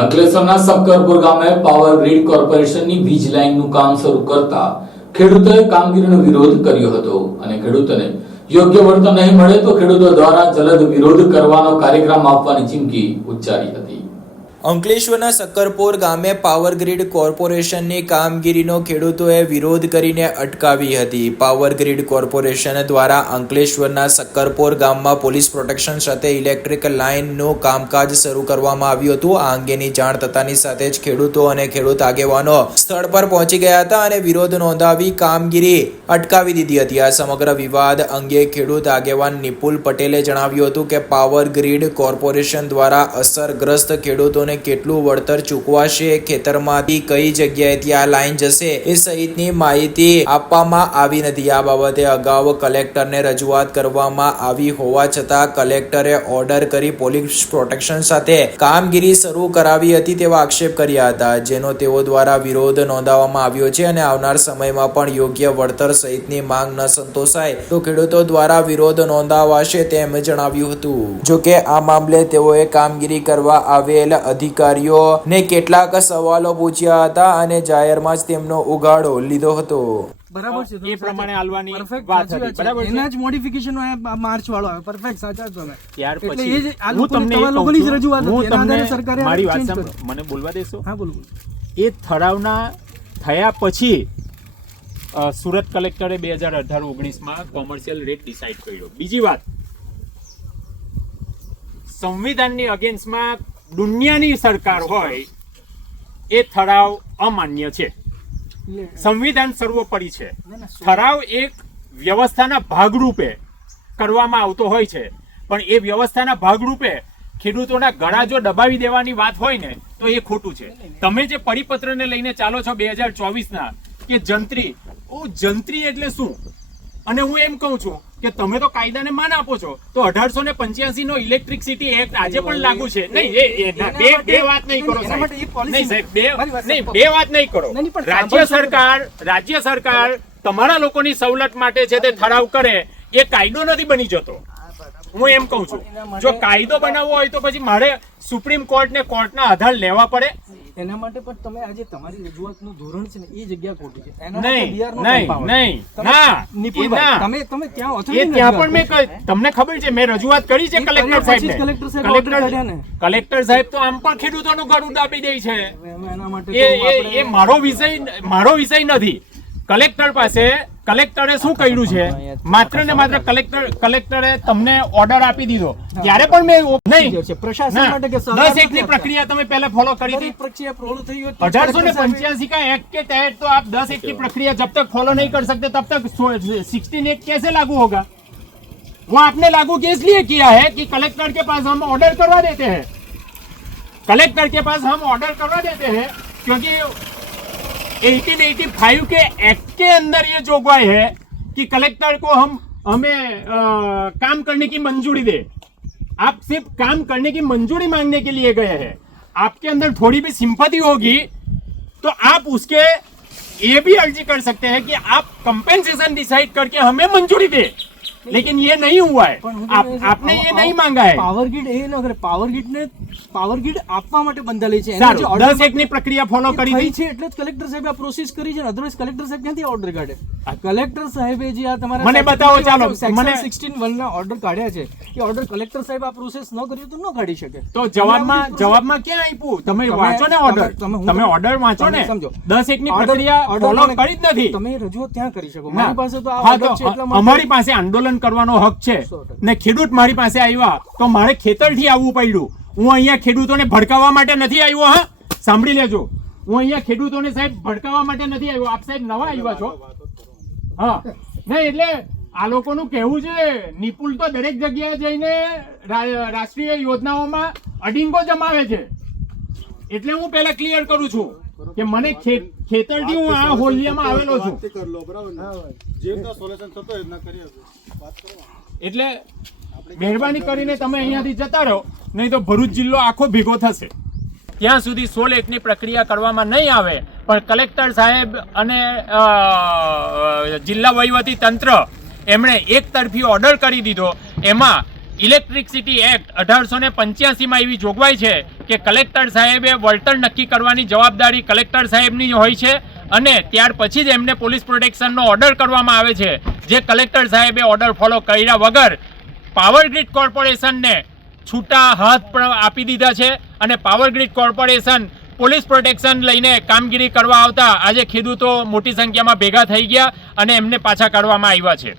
અંકલેશ્વરના સક્કરપુર ગામે power grid કોર્પોરેશનની વીજ લાઇનનું કામ શરૂ કરતા ખેડૂતોએ કામગીરીનો વિરોધ કર્યો હતો. અને ખેડૂતોને યોગ્ય વળતર નહીં મળે તો ખેડૂતો દ્વારા જલદ વિરોધ કરવાનો કાર્યક્રમ આપવાની ચીમકી ઉચ્ચારી હતી. અંકલેશ્વરના સક્કરપોર ગામે પાવર ગ્રીડ કોર્પોરેશનની કામગીરીનો ખેડૂતોએ વિરોધ કરીને અટકાવી હતી. પાવર ગ્રીડ કોર્પોરેશન દ્વારા અંકલેશ્વરના સક્કરપોર ગામમાં પોલીસ પ્રોટેક્શન સાથે ઇલેક્ટ્રિક લાઇનનું કામકાજ શરૂ કરવામાં આવ્યું હતું. આ અંગેની જાણ થતાની સાથે જ ખેડૂતો અને ખેડૂત આગેવાનો સ્થળ પર પહોંચી ગયા હતા અને વિરોધ નોંધાવી કામગીરી અટકાવી દીધી હતી. આ સમગ્ર વિવાદ અંગે ખેડૂત આગેવાન નિપુલ પટેલે જણાવ્યું હતું કે પાવર ગ્રીડ કોર્પોરેશન દ્વારા અસરગ્રસ્ત ખેડૂતોને કેટલું વળતર ચૂકવાશે, ખેતરમાંથી કઈ જગ્યાએથી આ લાઈન જશે એ સહિતની માહિતી આપવામાં આવી નથી. આ બાબતે અગાઉ કલેક્ટરને રજૂઆત કરવામાં આવી હોવા છતાં કલેક્ટરે ઓર્ડર કરી પોલીસ પ્રોટેક્શન સાથે કામગીરી શરૂ કરાવી હતી તેવા આક્ષેપ કર્યા હતા, જેનો તેઓ દ્વારા વિરોધ નોંધાવવામાં આવ્યો છે અને આવનાર સમયમાં પણ યોગ્ય વળતર સહિતની માંગ ન સંતોષાય તો ખેડૂતો દ્વારા વિરોધ નોંધાવાશે તેમ જણાવ્યું હતું. જો કે આ મામલે તેઓએ કામગીરી કરવા આવેલ અધિકારીઓને કેટલાક સવાલો પૂછ્યા હતા અને જાહેરમાં જ તેમનો ઉગાડો લીધો હતો બરાબર છે એ પ્રમાણે હાલવાની વાત હતી બરાબર છે છે એના જ મોડિફિકેશન માર્ચ વાળો આવે પરફેક્ટ સાચા તમે ત્યાર પછી એ હું તમને એ તમારા કહું લોકોની જ રજૂઆત હતી. એના આધારે સરકારે મારી વાત change સાંભળો. કર્યું. મને બોલવા દેશો હા બોલો બોલો. એ ઠરાવના થયા પછી સુરત કલેક્ટરે બે હજાર અઢાર ઓગણીસમાં કોમર્શિયલ રેટ ડિસાઇડ કર્યો બીજી વાત સંવિધાનની અગેન્સ્ટમાં દુનિયાની સરકાર હોય એ ઠરાવ અમાન્ય છે. સંવિધાન સર્વોપરી છે. ઠરાવ એક વ્યવસ્થાના ભાગરૂપે કરવામાં આવતો હોય છે. પણ એ વ્યવસ્થાના ભાગરૂપે ખેડૂતોના ગળા જો દબાવી દેવાની વાત હોય ને તો એ ખોટું છે. તમે જે પરિપત્રને લઈને ચાલો છો બે હજાર ચોવીસના કે જંત્રી ઓ જંત્રી એટલે શું? અને હું એમ કહું છું કે તમે તો કાયદાને માન આપો છો. તો અઢારસો ને પંચ્યાસી નો ઇલેક્ટ્રિસિટી એક્ટ આજે પણ લાગુ છે. નહીં બે બે વાત નહીં કરો સાહેબ. બે નહીં બે વાત નહીં કરો. રાજ્ય સરકાર રાજ્ય સરકાર તમારા લોકોની સવલત માટે છે તે ઠરાવ કરે. એ કાયદો નથી બની જતો. હું એમ કહું છું. જો કાયદો બનાવવો હોય તો પછી મારે સુપ્રીમ કોર્ટ ને કોર્ટના આધાર લેવા પડે. એના માટે પણ તમે આજે તમારી રજૂઆતનું ધોરણ છે ને એ જગ્યા ખોટી છે. એના માટે we નહીં, નહીં, ના, નિપુલભાઈ, એ ના. તમે તમે ત્યાં એ ત્યાં પણ મેં તમને ખબર છે મેં રજૂઆત કરી છે કલેક્ટર સાહેબ કલેક્ટર સાહેબ કલેક્ટર સાહેબ તો આમ પણ ખેડૂતોનું ગળું દાબી દે છે. એના માટે એ મારો વિષય મારો વિષય નથી. કલેક્ટર પાસે કલેક્ટરે શું કર્યું છે માત્ર ને માત્ર કલેક્ટર કલેક્ટરે તમને ઓર્ડર આપી દીધો ત્યારે પણ મેં ઓ- નહીં છે. પ્રશાસન ના, માટે કે સરકાર દસ નથી એકની આપતા. પ્રક્રિયા તમે પહેલા ફોલો કરી દરેક હતી પ્રક્રિયા પૂર્ણ થઈ હોય તો अठारह કલેક્ટર સાહેબે- पंचासी का एक्ट के तहत तो आप दस एक की प्रक्रिया जब तक फॉलो नहीं कर सकते तब तक सिक्सटीन एक कैसे लागू होगा वो आपने लागू किस लिए किया है कि कलेक्टर के पास हम ऑर्डर करवा देते हैं कलेक्टर के पास हम ऑर्डर करवा देते हैं क्योंकि 1885 के एक्ट के अंदर ये जोगवाई है कि कलेक्टर को हम हमें आ, काम करने की मंजूरी दे। आप सिर्फ़ काम करने की मंजूरी मांगने के लिए गए हैं। आपके अंदर थोड़ी भी सिंपति होगी तो आप उसके ये भी अर्जी कर सकते हैं कि आप कंपेंसेशन डिसाइड करके हमें मंजूरी दे। लेकिन ये नहीं हुआ है પણ હું आप, તમને आपने ये આવ- नहीं આવ- मांगा है પાવર ગ્રીડ એ ન કરે પાવર ગ્રીડ ને પાવર ગ્રીડ આપવા માટે બંધાયેલી છે એના જે સારું order દસ એકની પ્રક્રિયા ફોલો કરી થઈ હતી છે એટલે જ કલેક્ટર સાહેબે આ પ્રોસેસ કરી છે અધરવાઇઝ કલેક્ટર સાહેબ ક્યાંથી ઓર્ડર કાઢે કલેક્ટર સાહેબે જે આ તમારા મને બતાવો ચાલો, મને- સિક્સટીન વન ના ઓર્ડર કાઢ્યા છે એ ઓર્ડર કલેક્ટર સાહેબ આ પ્રોસેસ ન કર્યું તો ન કાઢી શકે તો જવાબમાં જવાબમાં ક્યાં આપ્યું તમે તમે- વાંચો ને ઓર્ડર તમે- હું- તમે ઓર્ડર વાંચો તમે ને સમજો. દસ એકની Order- પ્રક્રિયા order ફોલો મને- કરી જ નથી તમે રજૂઆત ત્યાં કરી શકો ના. મારી પાસે તો આ હા, order તો છે એટલા માટે- અમારી પાસે આંદોલન કરવાનો હક છે. ને ખેડૂત મારી પાસે આવ્યા તો મારે ખેતરથી આવવું પડ્યું. હું અહીંયા ખેડૂતોને ભડકાવવા માટે નથી આવ્યો, હા? સાંભળી લેજો. હું અહીંયા ખેડૂતોને સાહેબ ભડકાવવા માટે નથી આવ્યો. આપ સાહેબ નવા આવ્યા છો. હા. નહીં, એટલે આ લોકોનું કહેવું છે, નિપુલ તો દરેક જગ્યાએ જઈને રાષ્ટ્રીય યોજનાઓમાં અડિંગો જમાવે છે. એટલે હું પહેલા ક્લિયર કરું છું. કે મને ખેતરથી હું આ હોલિયામાં આવેલો છું. કરી જે સોલ્યુશન થતો હોય એ રીતના કરીએ વાત એટલે મહેરબાની કરીને તમે અહીંયાથી જતા રહો નહીં તો ભરૂચ જિલ્લો આખો ભેગો થશે. ત્યાં સુધી સોલ એકની પ્રક્રિયા કરવામાં નહીં આવે પણ કલેક્ટર સાહેબ અને જિલ્લા વહીવટી તંત્ર એમણે એક તરફી ઓર્ડર કરી દીધો. એમાં ઇલેક્ટ્રિસિટી એક્ટ અઢારસો ને પંચ્યાસીમાં એવી જોગવાઈ છે કે કલેક્ટર સાહેબે વળતર નક્કી કરવાની જવાબદારી કલેક્ટર સાહેબની હોય છે અને ત્યાર પછી જ એમને પોલીસ પ્રોટેક્શનનો ઓર્ડર કરવામાં આવે છે. જે કલેક્ટર સાહેબે ઓર્ડર ફોલો કર્યા વગર પાવર ગ્રીડ કોર્પોરેશનને છૂટા હાથ પણ આપી દીધા છે અને power grid corporation police protection લઈને કામગીરી કરવા આવતા આજે ખેડૂતો મોટી સંખ્યામાં ભેગા થઈ ગયા અને એમને પાછા કાઢવામાં આવ્યા છે.